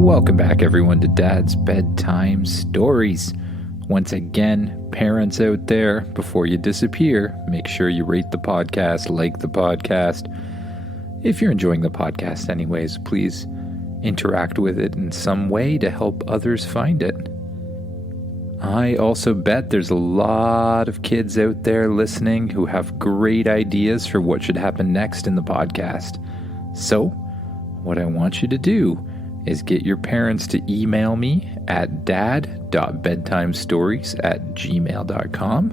Welcome back, everyone, to Dad's Bedtime Stories. Once again, parents out there, before you disappear, make sure you rate the podcast, like the podcast. If you're enjoying the podcast anyways, please interact with it in some way to help others find it. I also bet there's a lot of kids out there listening who have great ideas for what should happen next in the podcast. So, what I want you to do is get your parents to email me at dad.bedtimestories@gmail.com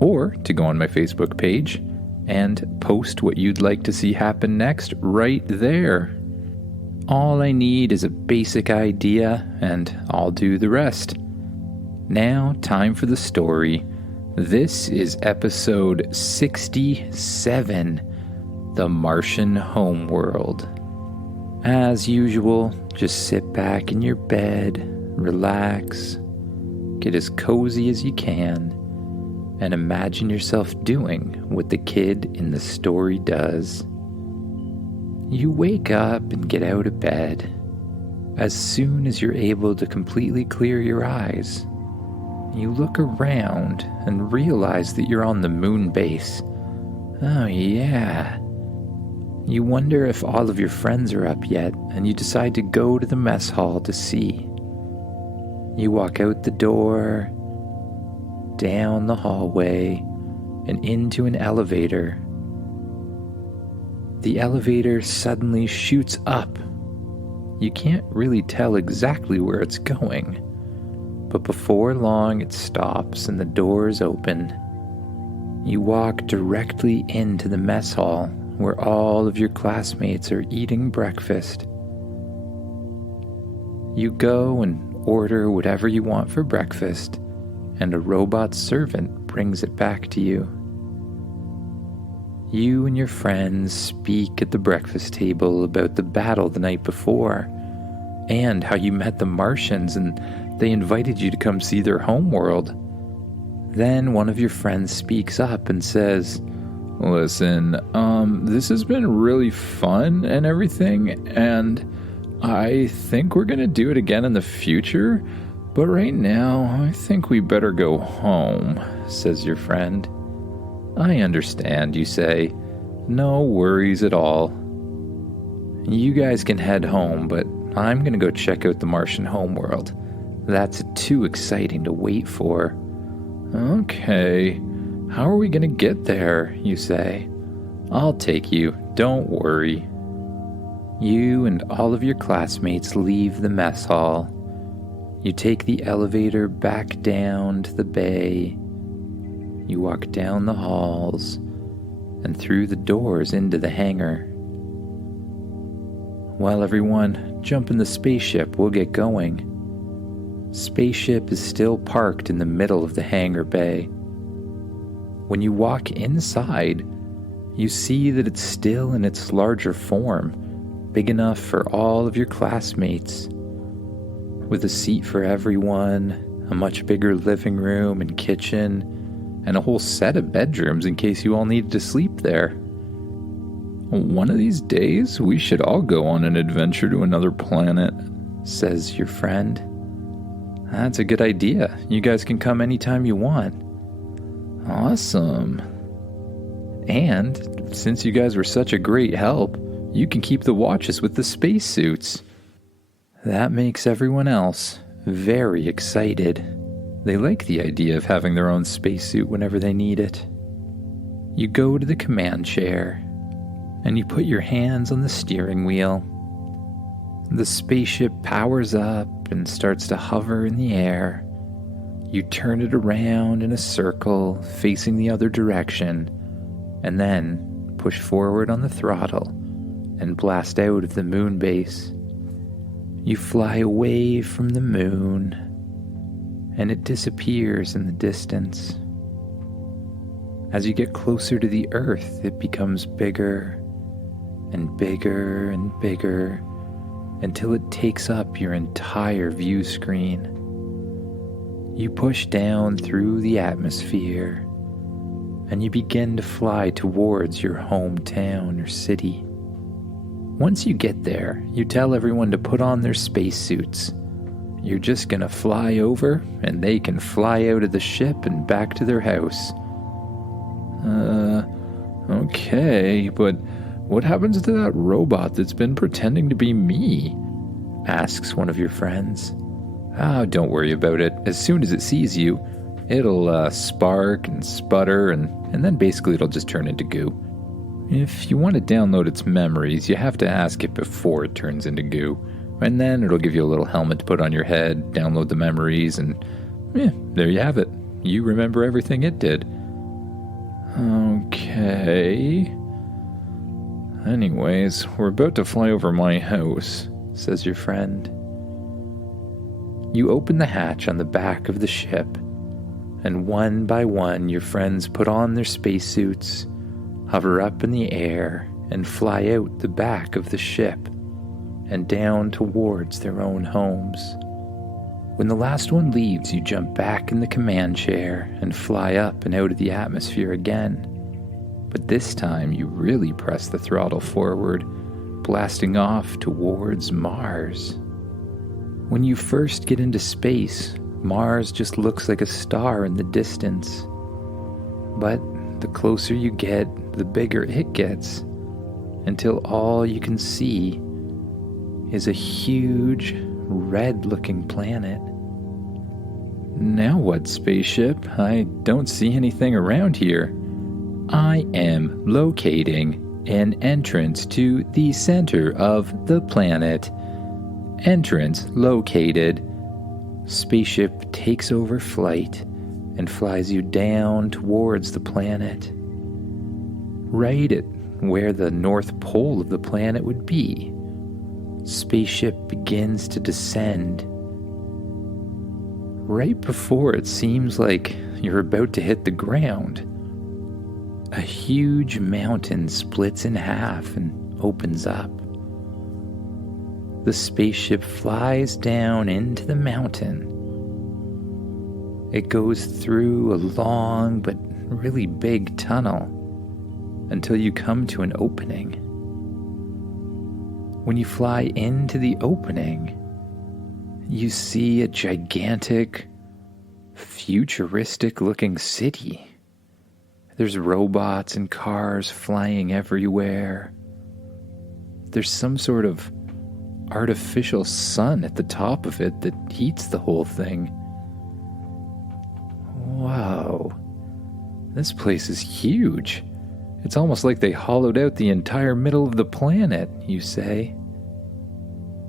or to go on my Facebook page and post what you'd like to see happen next right there. All I need is a basic idea and I'll do the rest. Now, time for the story. This is episode 67, The Martian Homeworld. As usual, just sit back in your bed, relax, get as cozy as you can, and imagine yourself doing what the kid in the story does. You wake up and get out of bed. As soon as you're able to completely clear your eyes, you look around and realize that you're on the moon base. Oh yeah. You wonder if all of your friends are up yet, and you decide to go to the mess hall to see. You walk out the door, down the hallway, and into an elevator. The elevator suddenly shoots up. You can't really tell exactly where it's going, but before long it stops and the doors open. You walk directly into the mess hall, where all of your classmates are eating breakfast. You go and order whatever you want for breakfast, and a robot servant brings it back to you. You and your friends speak at the breakfast table about the battle the night before, and how you met the Martians and they invited you to come see their homeworld. Then one of your friends speaks up and says, "Listen, this has been really fun and everything, and I think we're gonna do it again in the future, but right now, I think we better go home," says your friend. "I understand," you say. "No worries at all. You guys can head home, but I'm gonna go check out the Martian homeworld. That's too exciting to wait for." "Okay. How are we going to get there?" you say. "I'll take you, don't worry." You and all of your classmates leave the mess hall. You take the elevator back down to the bay. You walk down the halls and through the doors into the hangar. "Well, everyone, jump in the spaceship, we'll get going." Spaceship is still parked in the middle of the hangar bay. When you walk inside, you see that it's still in its larger form, big enough for all of your classmates. With a seat for everyone, a much bigger living room and kitchen, and a whole set of bedrooms in case you all needed to sleep there. "One of these days, we should all go on an adventure to another planet," says your friend. "That's a good idea. You guys can come anytime you want." "Awesome. And since you guys were such a great help, you can keep the watches with the spacesuits." That makes everyone else very excited. They like the idea of having their own spacesuit whenever they need it. You go to the command chair, and you put your hands on the steering wheel. The spaceship powers up and starts to hover in the air. You turn it around in a circle, facing the other direction, and then push forward on the throttle and blast out of the moon base. You fly away from the moon, and it disappears in the distance. As you get closer to the Earth, it becomes bigger and bigger and bigger until it takes up your entire view screen. You push down through the atmosphere, and you begin to fly towards your hometown or city. Once you get there, you tell everyone to put on their spacesuits. You're just gonna fly over, and they can fly out of the ship and back to their house. Okay, but what happens to that robot that's been pretending to be me? Asks one of your friends. Oh, don't worry about it. As soon as it sees you, it'll spark and sputter, and then basically it'll just turn into goo. If you want to download its memories, you have to ask it before it turns into goo. And then it'll give you a little helmet to put on your head, download the memories, and there you have it. You remember everything it did. Okay. Anyways, we're about to fly over my house, says your friend. You open the hatch on the back of the ship, and one by one your friends put on their spacesuits, hover up in the air, and fly out the back of the ship and down towards their own homes. When the last one leaves, you jump back in the command chair and fly up and out of the atmosphere again. But this time you really press the throttle forward, blasting off towards Mars. When you first get into space, Mars just looks like a star in the distance. But the closer you get, the bigger it gets, until all you can see is a huge, red-looking planet. Now what, spaceship? I don't see anything around here. I am locating an entrance to the center of the planet. Entrance located. Spaceship takes over flight and flies you down towards the planet. Right at where the North Pole of the planet would be, spaceship begins to descend. Right before it seems like you're about to hit the ground, a huge mountain splits in half and opens up. The spaceship flies down into the mountain. It goes through a long but really big tunnel until you come to an opening. When you fly into the opening, you see a gigantic, futuristic-looking city. There's robots and cars flying everywhere. There's some sort of artificial sun at the top of it that heats the whole thing. Wow, this place is huge. It's almost like they hollowed out the entire middle of the planet, you say.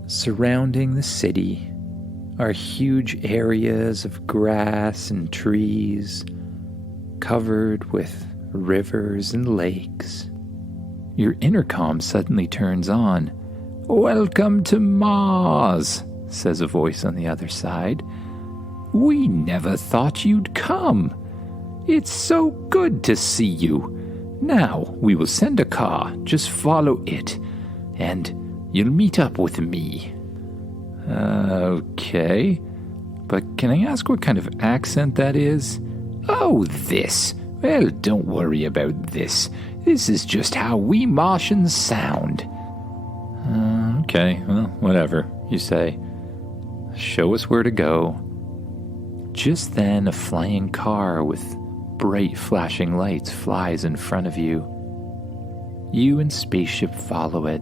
Surrounding the city are huge areas of grass and trees, covered with rivers and lakes. Your intercom suddenly turns on. "Welcome to Mars," says a voice on the other side. "We never thought you'd come. It's so good to see you. Now we will send a car, just follow it, and you'll meet up with me." Okay, but can I ask what kind of accent that is? "Oh, this. Well, don't worry about this. This is just how we Martians sound." Okay, well, whatever, you say. Show us where to go. Just then, a flying car with bright flashing lights flies in front of you. You and Spaceship follow it.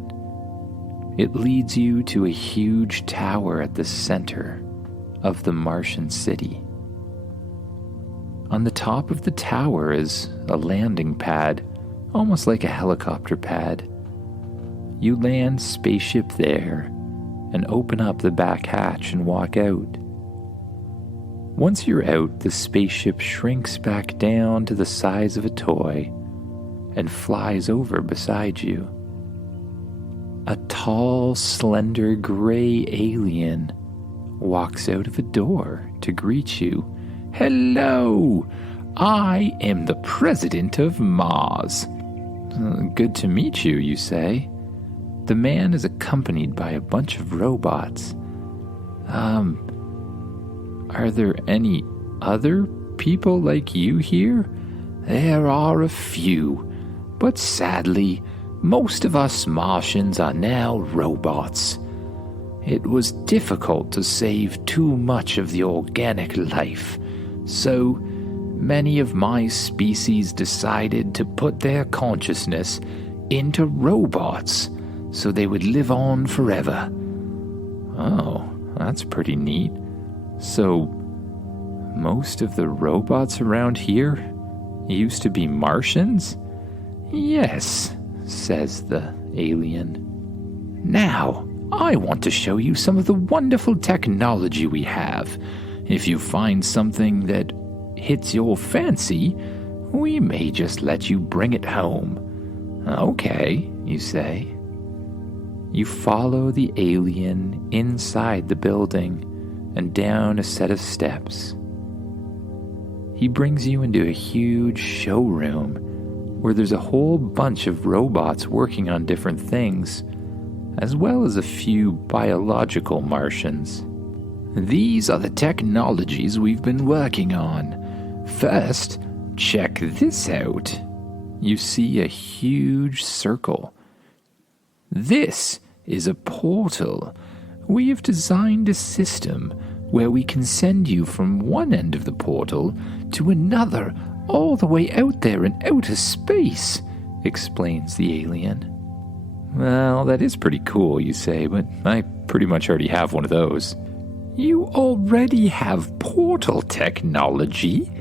It leads you to a huge tower at the center of the Martian city. On the top of the tower is a landing pad, almost like a helicopter pad. You land Spaceship there and open up the back hatch and walk out. Once you're out, the spaceship shrinks back down to the size of a toy and flies over beside you. A tall, slender gray alien walks out of a door to greet you. "Hello! I am the president of Mars." "Good to meet you," you say. The man is accompanied by a bunch of robots. Are there any other people like you here?" "There are a few, but sadly, Most of us Martians are now robots. It was difficult to save too much of the organic life, so many of my species decided to put their consciousness into robots so they would live on forever. Oh, that's pretty neat. So, most of the robots around here used to be Martians? Yes, says the alien. Now, I want to show you some of the wonderful technology we have. If you find something that hits your fancy, we may just let you bring it home. Okay, you say. You follow the alien inside the building and down a set of steps. He brings you into a huge showroom where there's a whole bunch of robots working on different things, as well as a few biological Martians. These are the technologies we've been working on. First, check this out. You see a huge circle. This is a portal. We have designed a system where we can send you from one end of the portal to another, all the way out there in outer space, explains the alien. Well, that is pretty cool, you say, but I pretty much already have one of those. You already have portal technology,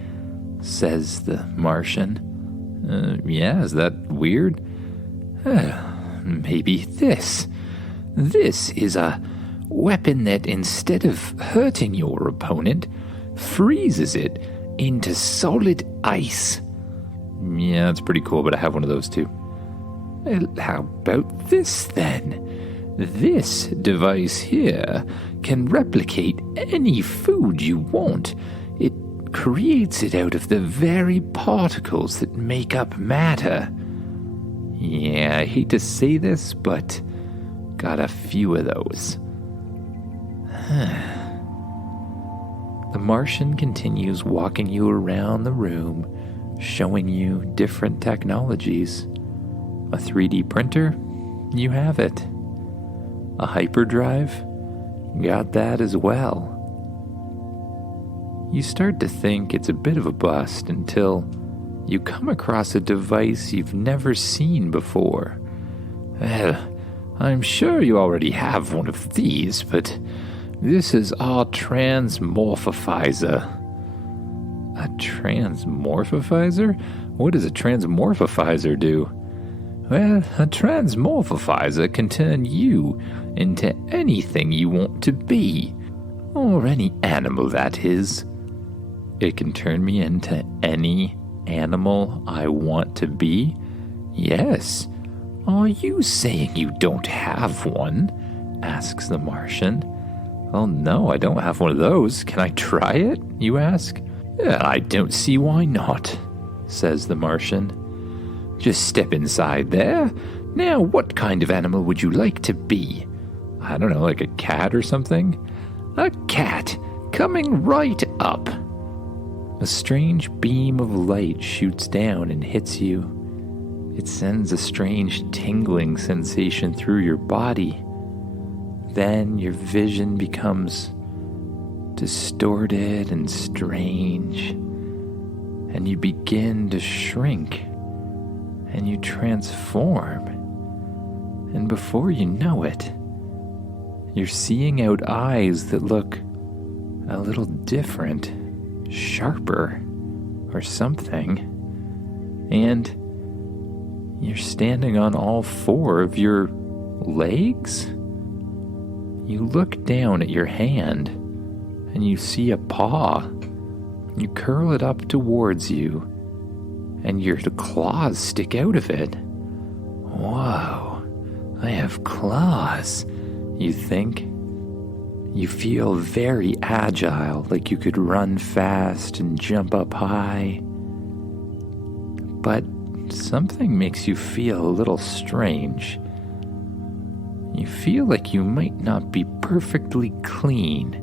says the Martian. Yeah, is that weird? Maybe this. This is a weapon that, instead of hurting your opponent, freezes it into solid ice. Yeah, that's pretty cool, but I have one of those too. Well, how about this then? This device here can replicate any food you want. It creates it out of the very particles that make up matter. Yeah, I hate to say this, but got a few of those. The Martian continues walking you around the room, showing you different technologies. A 3D printer? You have it. A hyperdrive? Got that as well. You start to think it's a bit of a bust until you come across a device you've never seen before. Well, I'm sure you already have one of these, but this is our transmorphifizer. A transmorphifizer? What does a transmorphifizer do? Well, a transmorphifizer can turn you into anything you want to be, or any animal, that is. It can turn me into any animal I want to be? Yes. Are you saying you don't have one? Asks the Martian. Oh no, I don't have one of those. Can I try it? You ask. I don't see why not, says the Martian. Just step inside there. Now, what kind of animal would you like to be? I don't know, like a cat or something? A cat, coming right up. A strange beam of light shoots down and hits you. It sends a strange tingling sensation through your body. Then your vision becomes distorted and strange, and you begin to shrink, and you transform. And before you know it, you're seeing out eyes that look a little different, sharper, or something. And you're standing on all four of your legs? You look down at your hand, and you see a paw. You curl it up towards you, and your claws stick out of it. Whoa, I have claws, you think. You feel very agile, like you could run fast and jump up high. But something makes you feel a little strange. You feel like you might not be perfectly clean,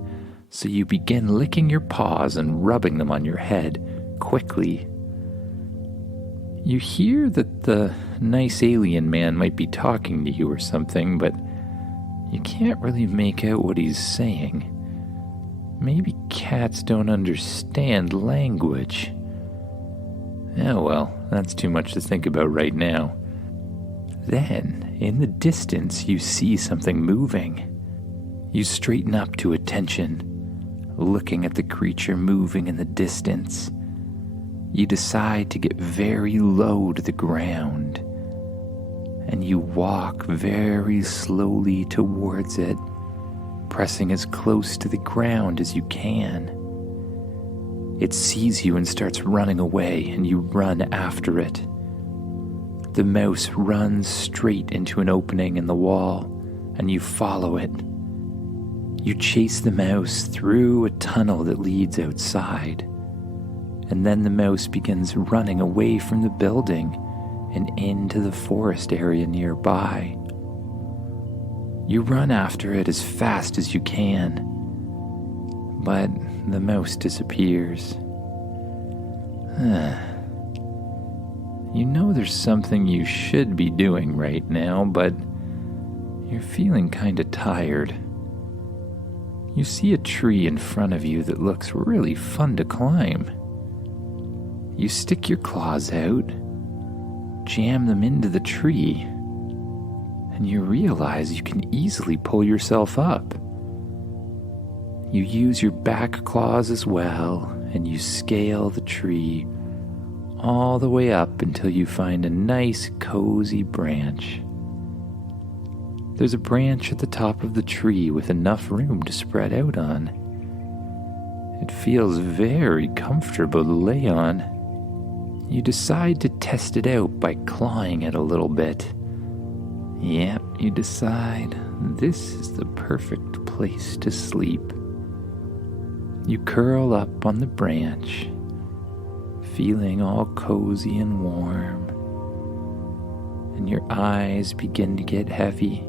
so you begin licking your paws and rubbing them on your head quickly. You hear that the nice alien man might be talking to you or something, but you can't really make out what he's saying. Maybe cats don't understand language. Oh well, that's too much to think about right now. Then, in the distance, you see something moving. You straighten up to attention, looking at the creature moving in the distance. You decide to get very low to the ground, and you walk very slowly towards it, pressing as close to the ground as you can. It sees you and starts running away, and you run after it. The mouse runs straight into an opening in the wall, and you follow it. You chase the mouse through a tunnel that leads outside, and then the mouse begins running away from the building and into the forest area nearby. You run after it as fast as you can, but the mouse disappears. You know there's something you should be doing right now, but you're feeling kinda tired. You see a tree in front of you that looks really fun to climb. You stick your claws out, jam them into the tree, and you realize you can easily pull yourself up. You use your back claws as well, and you scale the tree all the way up until you find a nice cozy branch. There's a branch at the top of the tree with enough room to spread out on. It feels very comfortable to lay on. You decide to test it out by clawing it a little bit. Yep, you decide this is the perfect place to sleep. You curl up on the branch, feeling all cozy and warm, and your eyes begin to get heavy.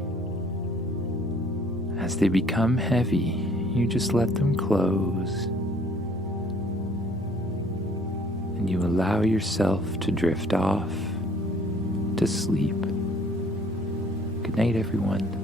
As they become heavy, you just let them close, and you allow yourself to drift off to sleep. Good night, everyone.